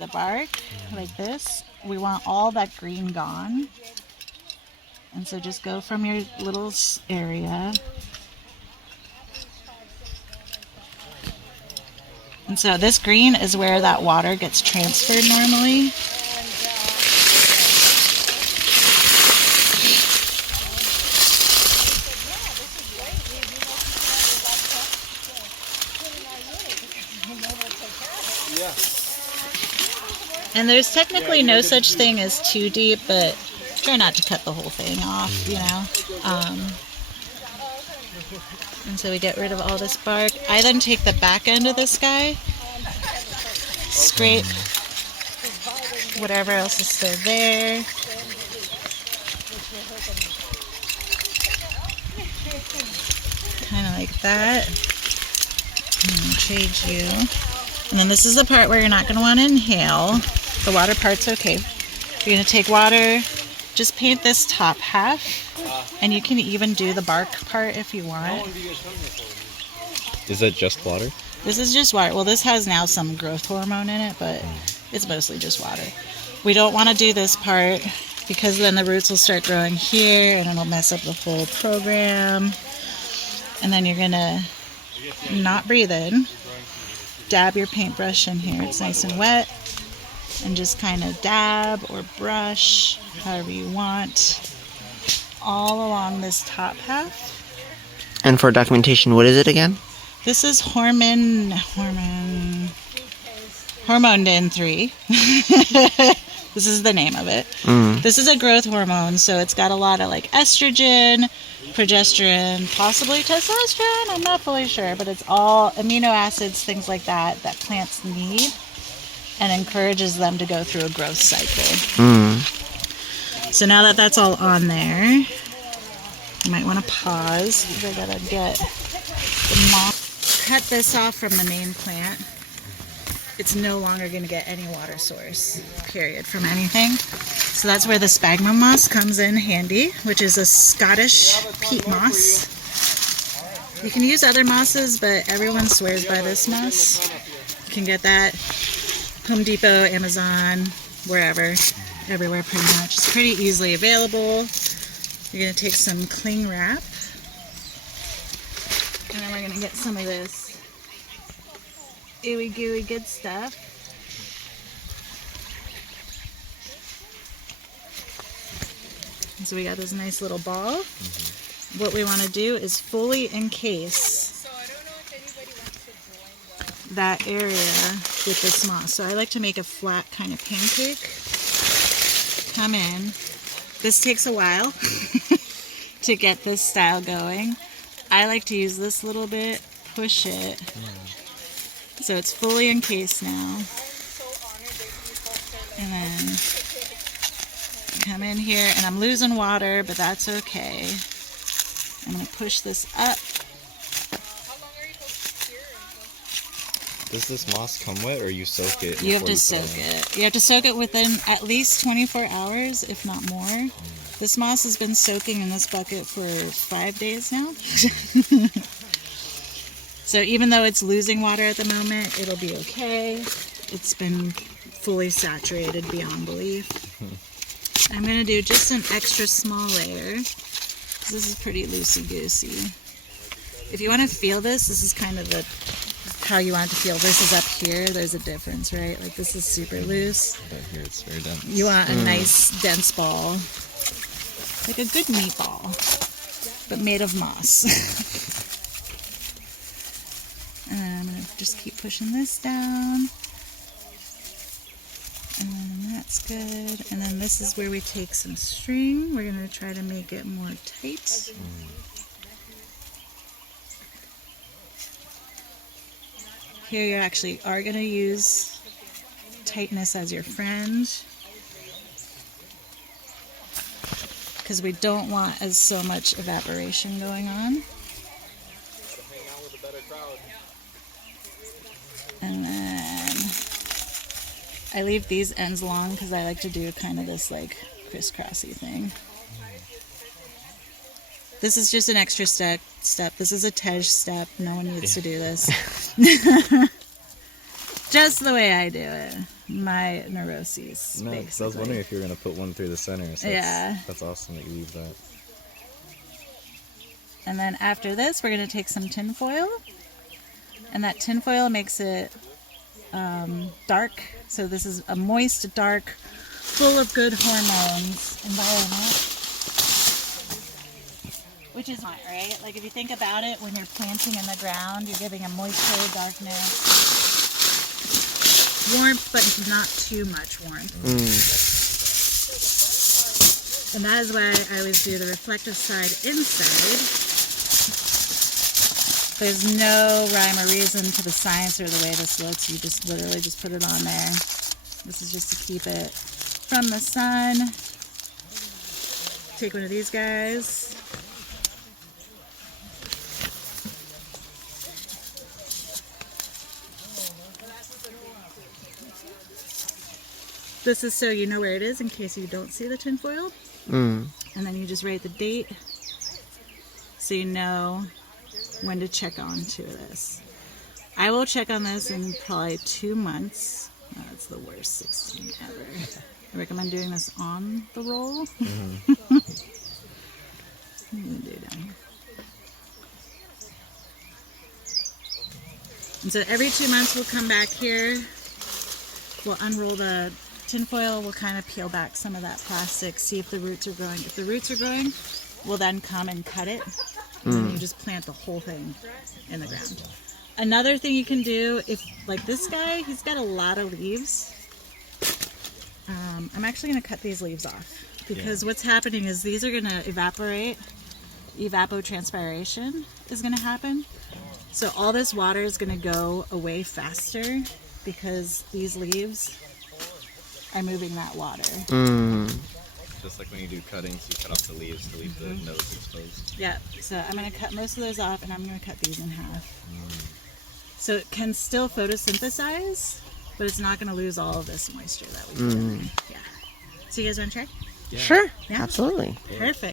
The bark like this. We want all that green gone. And so just go from your little area. And so this green is where that water gets transferred normally. And there's technically no such thing as too deep, but try not to cut the whole thing off, you know. And so we get rid of all this bark. I then take the back end of this guy, scrape whatever else is still there. Kind of like that. And trade you. And then this is the part where you're not going to want to inhale. The water part's okay. You're going to take water, just paint this top half, and you can even do the bark part if you want. Is that just water? This is just water. Well, this has now some growth hormone in it, but it's mostly just water. We don't want to do this part because then the roots will start growing here and it'll mess up the whole program. And then you're going to not breathe in. Dab your paintbrush in here. It's nice and wet. And just kind of dab or brush, however you want, all along this top half. And for documentation, what is it again? This is Hormone Din 3. This is the name of it. This is a growth hormone, so it's got a lot of like estrogen, progesterone, possibly testosterone. I'm not fully sure, but it's all amino acids, things like that plants need, and encourages them to go through a growth cycle. So now that that's all on there, you might want to pause because I gotta get the moss. Cut this off from the main plant. It's no longer going to get any water source, period, from anything. So that's where the sphagnum moss comes in handy, which is a Scottish peat moss. You can use other mosses, but everyone swears by this moss. You can get that Home Depot, Amazon, wherever, everywhere pretty much. It's pretty easily available. You're going to take some cling wrap, and then we're going to get some of this ooey gooey good stuff. And so we got this nice little ball. What we want to do is fully encase that area with this moss. So I like to make a flat kind of pancake. Come in. This takes a while to get this style going. I like to use this little bit, push it. So it's fully encased now. And then come in here, and I'm losing water, but that's okay. I'm going to push this up. Does this moss come wet, or you soak it? You have to soak it. You have to soak it within at least 24 hours, if not more. This moss has been soaking in this bucket for 5 days now. So even though it's losing water at the moment, it'll be okay. It's been fully saturated beyond belief. I'm going to do just an extra small layer. This is pretty loosey-goosey. If you want to feel this, this is kind of how you want it to feel. This is up here. There's a difference, right? Like this is super loose. But here it's very dense. You want a nice dense ball. Like a good meatball, but made of moss. And then I'm going to just keep pushing this down. And then that's good. And then this is where we take some string. We're going to try to make it more tight. Here you actually are going to use tightness as your friend, because we don't want as so much evaporation going on. And then I leave these ends long because I like to do kind of this like crisscrossy thing. This is just an extra step. This is a Tej step. No one needs to do this. just the way I do it. My neuroses, No, 'cause basically. I was wondering if you were gonna put one through the center. So Yeah. That's awesome that you leave that. And then after this, we're going to take some tin foil. And that tin foil makes it dark. So this is a moist, dark, full of good hormones environment. Which is not, right? Like if you think about it, when you're planting in the ground, you're giving a moisture, darkness, warmth, but not too much warmth. And that is why I always do the reflective side inside. There's no rhyme or reason to the science or the way this looks. You just literally just put it on there. This is just to keep it from the sun. Take one of these guys. This is so you know where it is in case you don't see the tin foil. And then you just write the date so you know when to check on to this. I will check on this in probably 2 months. Oh, that's the worst 16 ever. I recommend doing this on the roll. And so every 2 months we'll come back here. We'll unroll the tin foil. We'll kind of peel back some of that plastic, see if the roots are growing. If the roots are growing, we'll then come and cut it. And then you just plant the whole thing in the ground. Another thing you can do, if like this guy, he's got a lot of leaves. I'm actually going to cut these leaves off because what's happening is these are going to evaporate. Evapotranspiration is going to happen. So all this water is going to go away faster because these leaves are moving that water. Just like when you do cuttings, you cut off the leaves to leave the nose exposed. Yeah, so I'm going to cut most of those off and I'm going to cut these in half. So it can still photosynthesize, but it's not going to lose all of this moisture that we put in. Yeah. So you guys want to try? Sure. Yeah? Absolutely. Perfect.